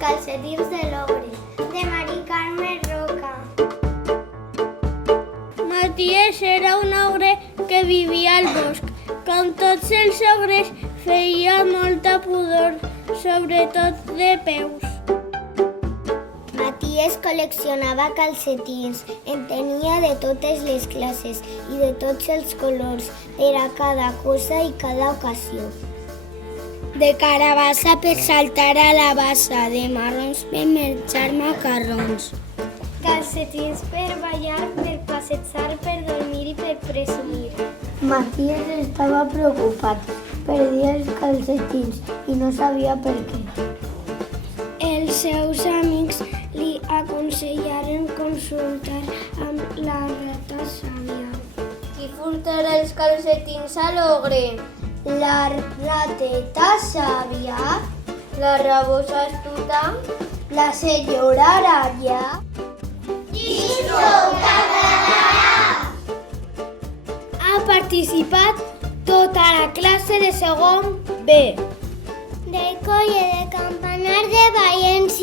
calcetins de l'ogre, de Mari Carme Roca. Maties era un ogre que vivia al bosc. Com tots els ogres, feia molta pudor, sobretot de peus. Maties col·leccionava calcetins, en tenia de totes les classes i de tots els colors, per a cada cosa i cada ocasió. De carabassa per saltar a la bassa, de marrons per menjar macarrons. Calcetins per ballar, per passejar, per dormir i per presumir. Maties estava preocupat, perdia els calcetins i no sabia per què. Els seus amics li aconsellaren consultar amb la rata sàvia. Qui furtarà els calcetins a l'ogre? La rateta sàvia, La rabosa astuta? la senyora aranya. Ha participat tota la classe de segon B. De coll de campanar de València.